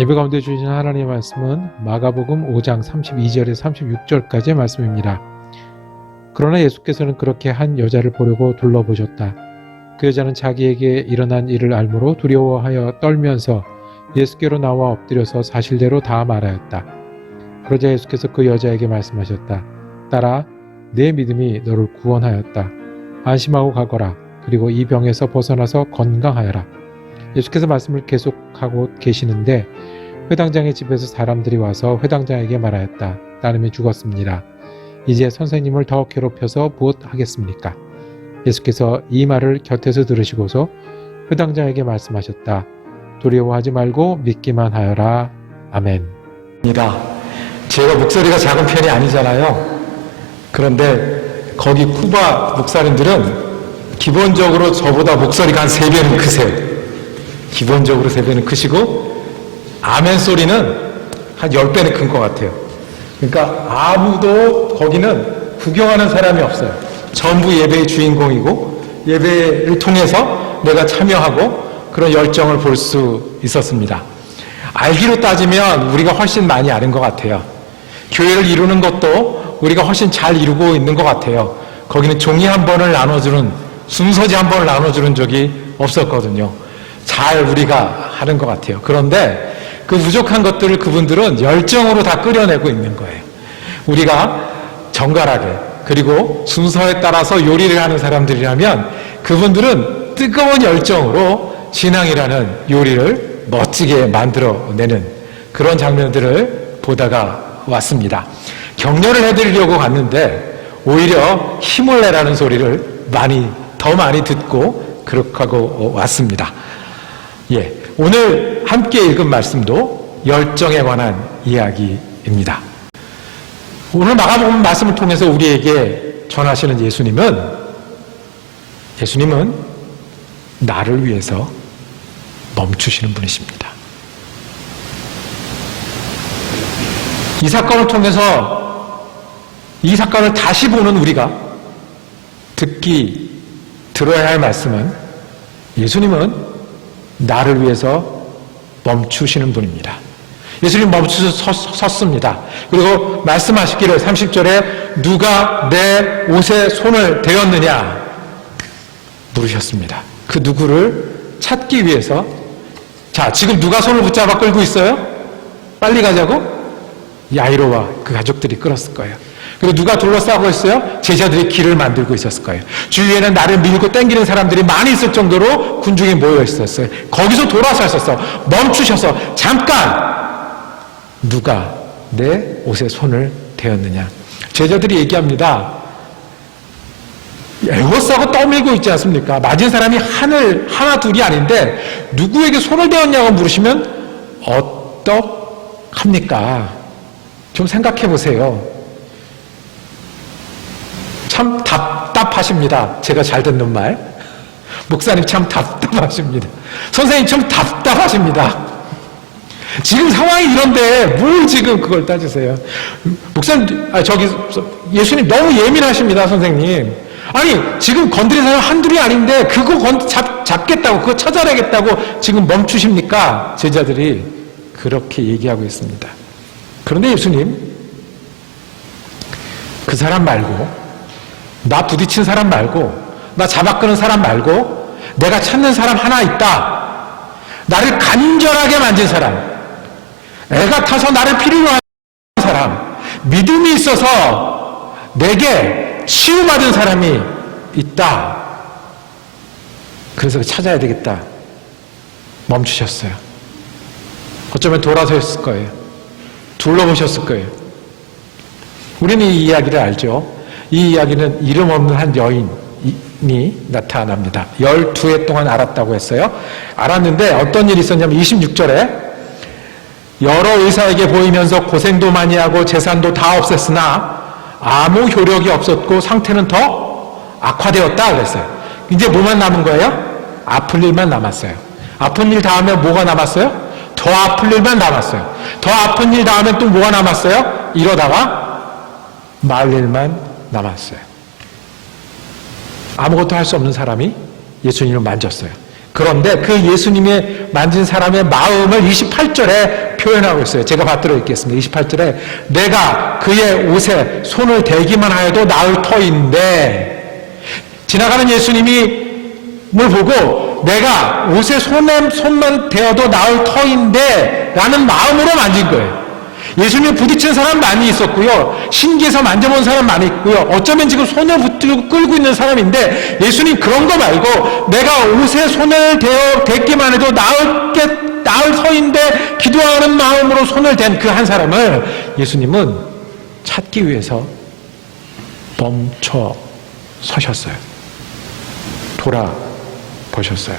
예배 가운데 주신 하나님의 말씀은 마가복음 5장 32절에서 36절까지의 말씀입니다. 그러나 예수께서는 그렇게 한 여자를 보려고 둘러보셨다. 그 여자는 자기에게 일어난 일을 알므로 두려워하여 떨면서 예수께로 나와 엎드려서 사실대로 다 말하였다. 그러자 예수께서 그 여자에게 말씀하셨다. 딸아, 내 믿음이 너를 구원하였다. 안심하고 가거라. 그리고 이 병에서 벗어나서 건강하여라. 예수께서 말씀을 계속하고 계시는데 회당장의 집에서 사람들이 와서 회당장에게 말하였다. 따님이 죽었습니다. 이제 선생님을 더 괴롭혀서 무엇하겠습니까? 예수께서 이 말을 곁에서 들으시고서 회당장에게 말씀하셨다. 두려워하지 말고 믿기만 하여라. 아멘. 제가 목소리가 작은 편이 아니잖아요. 그런데 거기 쿠바 목사님들은 기본적으로 저보다 목소리가 한 3배는 크세요. 기본적으로 3배는 크시고 아멘 소리는 한 10배는 큰 것 같아요. 그러니까 아무도 거기는 구경하는 사람이 없어요. 전부 예배의 주인공이고 예배를 통해서 내가 참여하고 그런 열정을 볼 수 있었습니다. 알기로 따지면 우리가 훨씬 많이 아는 것 같아요. 교회를 이루는 것도 우리가 훨씬 잘 이루고 있는 것 같아요. 거기는 종이 한 번을 나눠주는, 순서지 한 번을 나눠주는 적이 없었거든요. 잘 우리가 하는 것 같아요. 그런데 그 부족한 것들을 그분들은 열정으로 다 끌어내고 있는 거예요. 우리가 정갈하게 그리고 순서에 따라서 요리를 하는 사람들이라면 그분들은 뜨거운 열정으로 신앙이라는 요리를 멋지게 만들어내는 그런 장면들을 보다가 왔습니다. 격려를 해드리려고 갔는데 오히려 힘을 내라는 소리를 더 많이 듣고 그렇게 하고 왔습니다. 오늘 함께 읽은 말씀도 열정에 관한 이야기입니다. 오늘 마가복음 말씀을 통해서 우리에게 전하시는 예수님은 나를 위해서 멈추시는 분이십니다. 이 사건을 통해서 이 사건을 다시 보는 우리가 들어야 할 말씀은 예수님은 나를 위해서 멈추시는 분입니다. 예수님 멈추셔서 섰습니다. 그리고 말씀하시기를 30절에 누가 내 옷에 손을 대었느냐 물으셨습니다. 그 누구를 찾기 위해서 지금 누가 손을 붙잡아 끌고 있어요? 빨리 가자고? 야이로와 그 가족들이 끌었을 거예요. 그리고 누가 둘러싸고 있어요? 제자들이 길을 만들고 있었을 거예요. 주위에는 나를 밀고 땡기는 사람들이 많이 있을 정도로 군중이 모여 있었어요. 거기서 돌아서셨어. 멈추셔서 잠깐! 누가 내 옷에 손을 대었느냐? 제자들이 얘기합니다. 에워싸고 떠밀고 있지 않습니까? 맞은 사람이 하나 둘이 아닌데 누구에게 손을 대었냐고 물으시면 어떡합니까? 좀 생각해 보세요. 참 답답하십니다. 제가 잘 듣는 말. 목사님 참 답답하십니다. 선생님 참 답답하십니다. 지금 상황이 이런데 뭘 지금 그걸 따지세요? 목사님, 예수님 너무 예민하십니다, 선생님. 아니, 지금 건드린 사람 한둘이 아닌데 그거 잡겠다고, 그거 찾아내겠다고 지금 멈추십니까? 제자들이 그렇게 얘기하고 있습니다. 그런데 예수님, 그 사람 말고, 나 부딪힌 사람 말고, 나 잡아끄는 사람 말고, 내가 찾는 사람 하나 있다. 나를 간절하게 만진 사람, 애가 타서 나를 필요로 하는 사람, 믿음이 있어서 내게 치유받은 사람이 있다. 그래서 찾아야 되겠다. 멈추셨어요. 어쩌면 돌아서셨을 거예요. 둘러보셨을 거예요. 우리는 이 이야기를 알죠. 이 이야기는 이름 없는 한 여인이 나타납니다. 12해 동안 알았다고 했어요. 알았는데 어떤 일이 있었냐면 26절에 여러 의사에게 보이면서 고생도 많이 하고 재산도 다 없앴으나 아무 효력이 없었고 상태는 더 악화되었다 그랬어요. 이제 뭐만 남은 거예요? 아플 일만 남았어요. 아픈 일 다음에 뭐가 남았어요? 더 아플 일만 남았어요. 더 아픈 일 다음에 또 뭐가 남았어요? 이러다가 말 일만 남았어요. 아무것도 할 수 없는 사람이 예수님을 만졌어요. 그런데 그 예수님의 만진 사람의 마음을 28절에 표현하고 있어요. 제가 받들어 읽겠습니다. 28절에 내가 그의 옷에 손을 대기만 하여도 나을 터인데, 지나가는 예수님이 뭘 보고 내가 옷에 손만 대어도 나을 터인데 라는 마음으로 만진 거예요. 예수님 부딪힌 사람 많이 있었고요. 신기해서 만져본 사람 많이 있고요. 어쩌면 지금 손을 붙들고 끌고 있는 사람인데, 예수님 그런 거 말고 내가 옷에 손을 댔기만 해도 나을 터인데 기도하는 마음으로 손을 댄 그 한 사람을 예수님은 찾기 위해서 멈춰 서셨어요. 돌아보셨어요.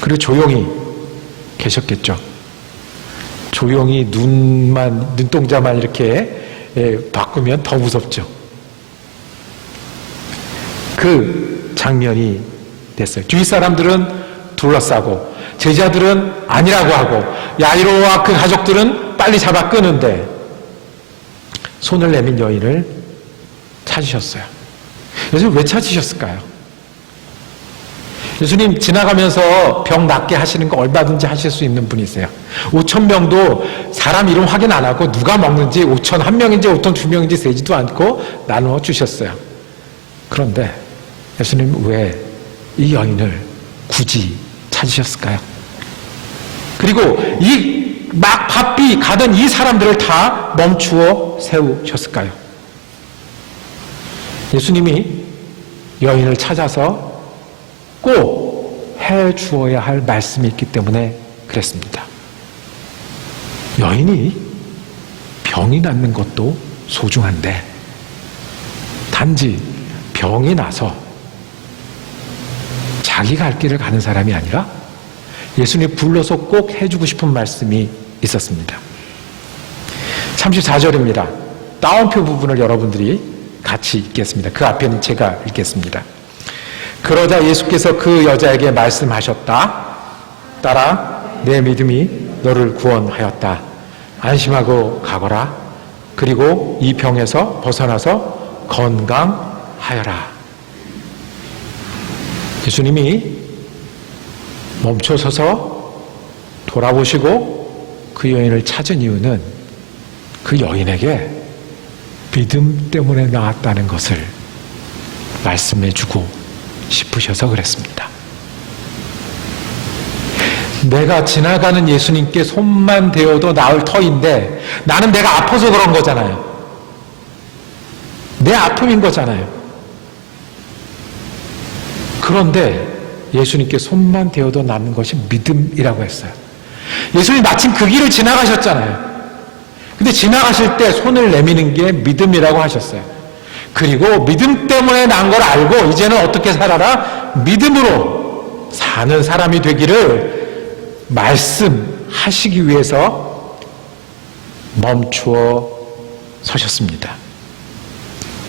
그리고 조용히 계셨겠죠. 조용히 눈동자만 이렇게 바꾸면 더 무섭죠. 그 장면이 됐어요. 주위 사람들은 둘러싸고 제자들은 아니라고 하고 야이로와 그 가족들은 빨리 잡아 끄는데 손을 내민 여인을 찾으셨어요. 예수님 왜 찾으셨을까요? 예수님 지나가면서 병 낫게 하시는 거 얼마든지 하실 수 있는 분이세요. 5,000명도 사람 이름 확인 안 하고 누가 먹는지 5,001명인지 5,002명인지 세지도 않고 나누어 주셨어요. 그런데 예수님 왜 이 여인을 굳이 찾으셨을까요? 그리고 이 막 바삐 가던 이 사람들을 다 멈추어 세우셨을까요? 예수님이 여인을 찾아서 꼭 해주어야 할 말씀이 있기 때문에 그랬습니다. 여인이 병이 낫는 것도 소중한데 단지 병이 나서 자기 갈 길을 가는 사람이 아니라 예수님이 불러서 꼭 해주고 싶은 말씀이 있었습니다. 34절입니다. 따옴표 부분을 여러분들이 같이 읽겠습니다. 그 앞에는 제가 읽겠습니다. 그러자 예수께서 그 여자에게 말씀하셨다. 딸아, 내 믿음이 너를 구원하였다. 안심하고 가거라. 그리고 이 병에서 벗어나서 건강하여라. 예수님이 멈춰서서 돌아보시고 그 여인을 찾은 이유는 그 여인에게 믿음 때문에 나았다는 것을 말씀해주고 싶으셔서 그랬습니다. 내가 지나가는 예수님께 손만 대어도 나을 터인데 나는 내가 아파서 그런 거잖아요. 내 아픔인 거잖아요. 그런데 예수님께 손만 대어도 낫는 것이 믿음이라고 했어요. 예수님 마침 그 길을 지나가셨잖아요. 근데 지나가실 때 손을 내미는 게 믿음이라고 하셨어요. 그리고 믿음 때문에 난 걸 알고 이제는 어떻게 살아라? 믿음으로 사는 사람이 되기를 말씀하시기 위해서 멈추어 서셨습니다.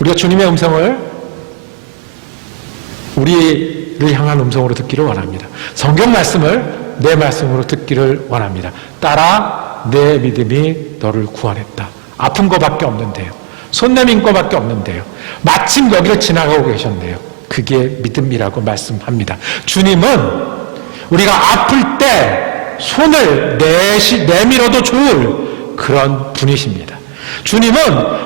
우리가 주님의 음성을 우리를 향한 음성으로 듣기를 원합니다. 성경 말씀을 내 말씀으로 듣기를 원합니다. 딸아, 내 믿음이 너를 구원했다. 아픈 거밖에 없는데요. 손 내민 거밖에 없는데요. 마침 여기를 지나가고 계셨네요. 그게 믿음이라고 말씀합니다. 주님은 우리가 아플 때 손을 내밀어도 좋을 그런 분이십니다. 주님은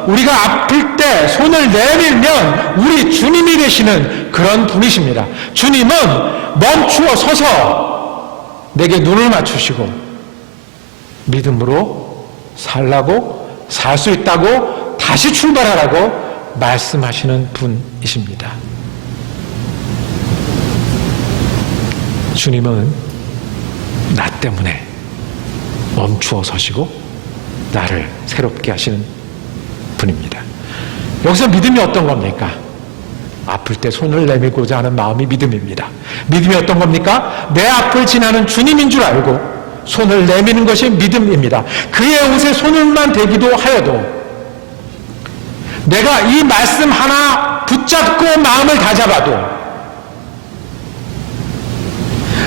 우리가 아플 때 손을 내밀면 우리 주님이 되시는 그런 분이십니다. 주님은 멈추어 서서 내게 눈을 맞추시고 믿음으로 살라고, 살 수 있다고, 다시 출발하라고 말씀하시는 분이십니다. 주님은 나 때문에 멈추어 서시고 나를 새롭게 하시는 분입니다. 여기서 믿음이 어떤 겁니까? 아플 때 손을 내밀고자 하는 마음이 믿음입니다. 믿음이 어떤 겁니까? 내 앞을 지나는 주님인 줄 알고 손을 내미는 것이 믿음입니다. 그의 옷에 손을만 대기도 하여도 내가 이 말씀 하나 붙잡고 마음을 다잡아도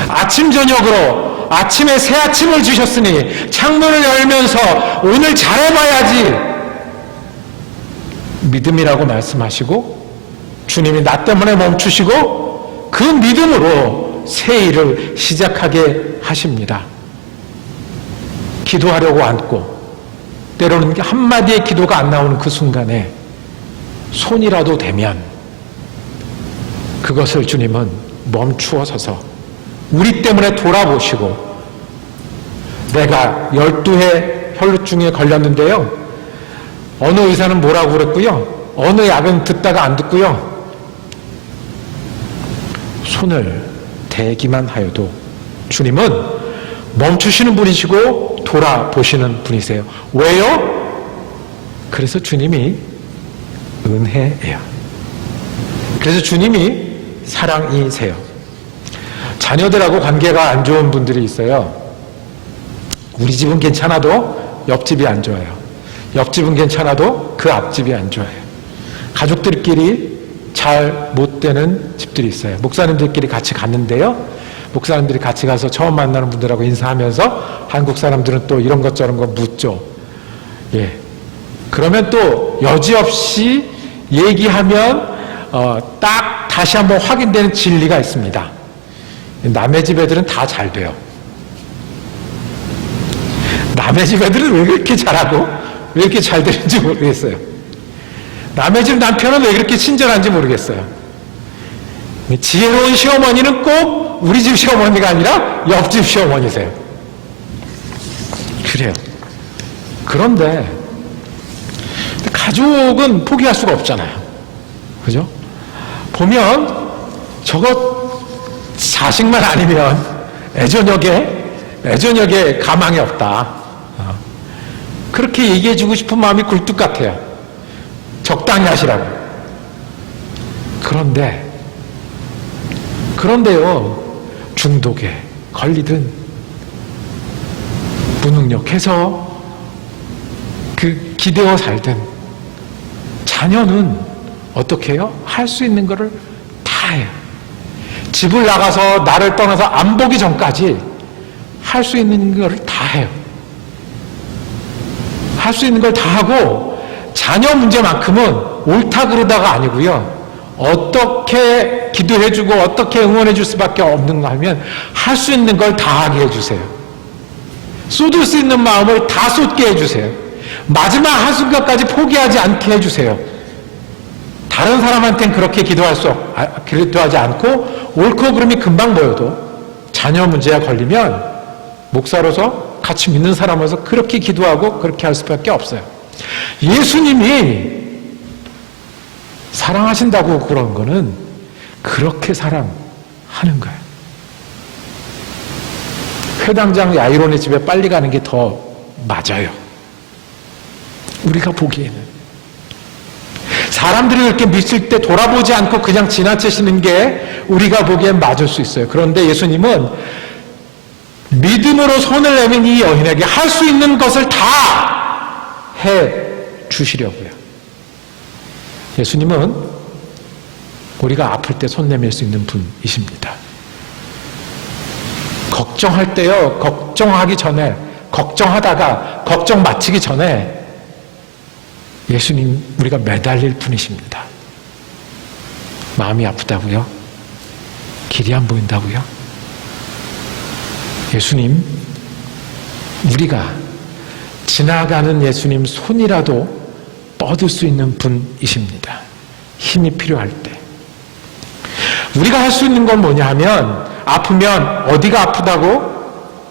아침 저녁으로 아침에 새 아침을 주셨으니 창문을 열면서 오늘 잘해봐야지 믿음이라고 말씀하시고 주님이 나 때문에 멈추시고 그 믿음으로 힘으로 새 일을 시작하게 하십니다. 기도하려고 앉고 때로는 한마디의 기도가 안 나오는 그 순간에 손이라도 대면 그것을 주님은 멈추어 서서 우리 때문에 돌아보시고, 내가 12해 혈루증에 걸렸는데요, 어느 의사는 뭐라고 그랬고요, 어느 약은 듣다가 안 듣고요, 손을 대기만 하여도 주님은 멈추시는 분이시고 돌아보시는 분이세요. 왜요? 그래서 주님이 은혜예요. 그래서 주님이 사랑이세요. 자녀들하고 관계가 안 좋은 분들이 있어요. 우리 집은 괜찮아도 옆집이 안 좋아요. 옆집은 괜찮아도 그 앞집이 안 좋아요. 가족들끼리 잘 못 되는 집들이 있어요. 목사님들끼리 같이 갔는데요, 목사님들이 같이 가서 처음 만나는 분들하고 인사하면서 한국 사람들은 또 이런 것 저런 거 묻죠. 예. 그러면 또 여지없이 얘기하면 딱 다시 한번 확인되는 진리가 있습니다. 남의 집 애들은 다 잘 돼요. 남의 집 애들은 왜 그렇게 잘하고 왜 이렇게 잘 되는지 모르겠어요. 남의 집 남편은 왜 그렇게 친절한지 모르겠어요. 지혜로운 시어머니는 꼭 우리 집 시어머니가 아니라 옆집 시어머니세요. 그래요. 그런데 가족은 포기할 수가 없잖아요. 그죠? 보면 저거 자식만 아니면 애저녁에 가망이 없다. 그렇게 얘기해주고 싶은 마음이 굴뚝 같아요. 적당히 하시라고. 그런데요, 중독에 걸리든 무능력해서 그 기대어 살든 자녀는 어떻게 해요? 할 수 있는 거를 다 해요. 집을 나가서 나를 떠나서 안 보기 전까지 할 수 있는 거를 다 해요. 할 수 있는 걸 다 하고, 자녀 문제만큼은 옳다 그러다가 아니고요, 어떻게 기도해주고 어떻게 응원해줄 수밖에 없는가 하면 할 수 있는 걸 다 하게 해주세요. 쏟을 수 있는 마음을 다 쏟게 해주세요. 마지막 한순간까지 포기하지 않게 해주세요. 다른 사람한테는 그렇게 기도하지 않고 옳고 그름이 금방 보여도 자녀 문제가 걸리면 목사로서 같이 믿는 사람으로서 그렇게 기도하고 그렇게 할 수밖에 없어요. 예수님이 사랑하신다고 그런 거는 그렇게 사랑하는 거예요. 회당장 야이론의 집에 빨리 가는 게 더 맞아요. 우리가 보기에는. 사람들이 그렇게 미칠 때 돌아보지 않고 그냥 지나치시는 게 우리가 보기엔 맞을 수 있어요. 그런데 예수님은 믿음으로 손을 내민 이 여인에게 할 수 있는 것을 다 해 주시려고요. 예수님은 우리가 아플 때 손 내밀 수 있는 분이십니다. 걱정할 때요, 걱정하기 전에, 걱정하다가 걱정 마치기 전에 예수님 우리가 매달릴 분이십니다. 마음이 아프다고요? 길이 안 보인다고요? 예수님, 우리가 지나가는 예수님 손이라도 뻗을 수 있는 분이십니다. 힘이 필요할 때. 우리가 할 수 있는 건 뭐냐 하면, 아프면 어디가 아프다고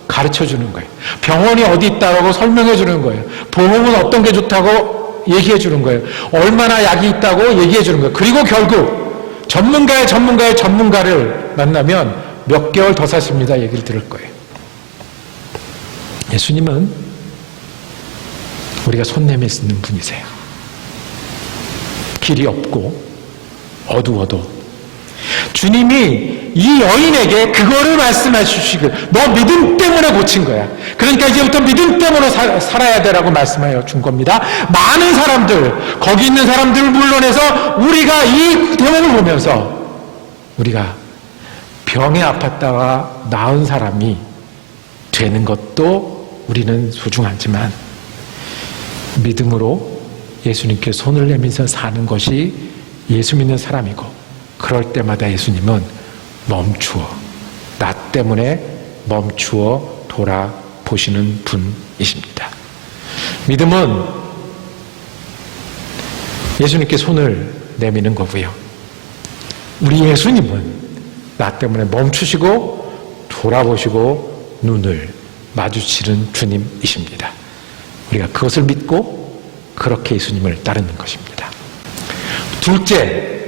가르쳐 주는 거예요. 병원이 어디 있다고 설명해 주는 거예요. 보험은 어떤 게 좋다고 얘기해 주는 거예요. 얼마나 약이 있다고 얘기해 주는 거예요. 그리고 결국 전문가를 만나면 몇 개월 더 사십니다 얘기를 들을 거예요. 예수님은 우리가 손 내밀 수 있는 분이세요. 길이 없고 어두워도 주님이 이 여인에게 그거를 말씀해 주시고, 너 믿음 때문에 고친 거야. 그러니까 이제부터 믿음 때문에 살아야 되라고 말씀해 준 겁니다. 많은 사람들, 거기 있는 사람들을 물러내서 우리가 이 대목을 보면서 우리가 병에 아팠다가 나은 사람이 되는 것도 우리는 소중하지만, 믿음으로 예수님께 손을 내밀면서 사는 것이 예수 믿는 사람이고, 그럴 때마다 예수님은 멈추어 나 때문에 멈추어 돌아보시는 분이십니다. 믿음은 예수님께 손을 내미는 거고요. 우리 예수님은 나 때문에 멈추시고 돌아보시고 눈을 마주치는 주님이십니다. 우리가 그것을 믿고 그렇게 예수님을 따르는 것입니다. 둘째는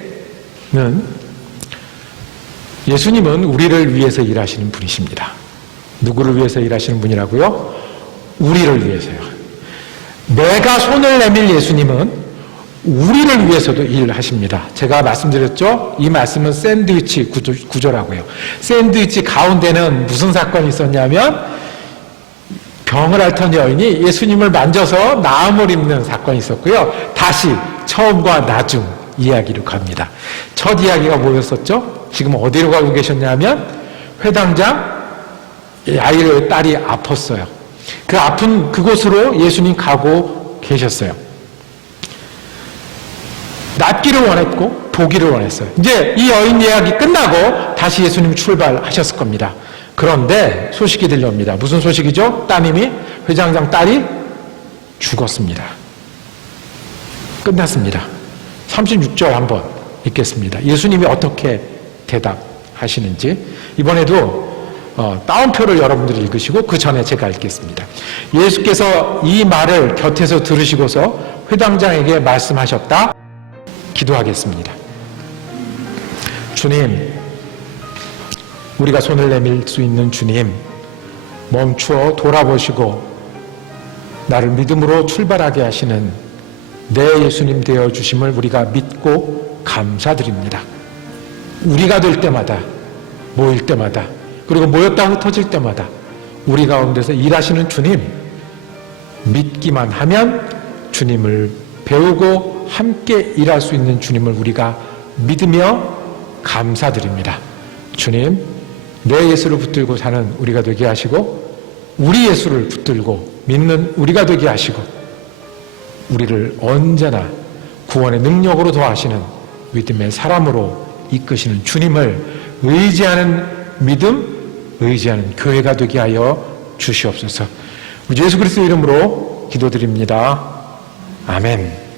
예수님은 우리를 위해서 일하시는 분이십니다. 누구를 위해서 일하시는 분이라고요? 우리를 위해서요. 내가 손을 내밀 예수님은 우리를 위해서도 일하십니다. 제가 말씀드렸죠? 이 말씀은 샌드위치 구조라고요. 샌드위치 가운데는 무슨 사건이 있었냐면 병을 앓던 여인이 예수님을 만져서 나음을 입는 사건이 있었고요. 다시 처음과 나중 이야기로 갑니다. 첫 이야기가 뭐였었죠? 지금 어디로 가고 계셨냐면 회당장 아이의 딸이 아팠어요. 그 아픈 그곳으로 예수님 가고 계셨어요. 낫기를 원했고 보기를 원했어요. 이제 이 여인 이야기 끝나고 다시 예수님이 출발하셨을 겁니다. 그런데 소식이 들려옵니다. 무슨 소식이죠? 따님이 회장장 딸이 죽었습니다. 끝났습니다. 36절 한번 읽겠습니다. 예수님이 어떻게 대답하시는지 이번에도 따옴표를 여러분들이 읽으시고 그 전에 제가 읽겠습니다. 예수께서 이 말을 곁에서 들으시고서 회당장에게 말씀하셨다. 기도하겠습니다. 주님, 우리가 손을 내밀 수 있는 주님, 멈추어 돌아보시고 나를 믿음으로 출발하게 하시는 내 예수님 되어주심을 우리가 믿고 감사드립니다. 우리가 될 때마다, 모일 때마다, 그리고 모였다 흩어질 때마다 우리 가운데서 일하시는 주님, 믿기만 하면 주님을 배우고 함께 일할 수 있는 주님을 우리가 믿으며 감사드립니다. 주님, 내 예수를 붙들고 사는 우리가 되게 하시고 우리 예수를 붙들고 믿는 우리가 되게 하시고 우리를 언제나 구원의 능력으로 더하시는 믿음의 사람으로 이끄시는 주님을 의지하는 믿음, 의지하는 교회가 되게 하여 주시옵소서. 우리 예수 그리스도 이름으로 기도드립니다. 아멘.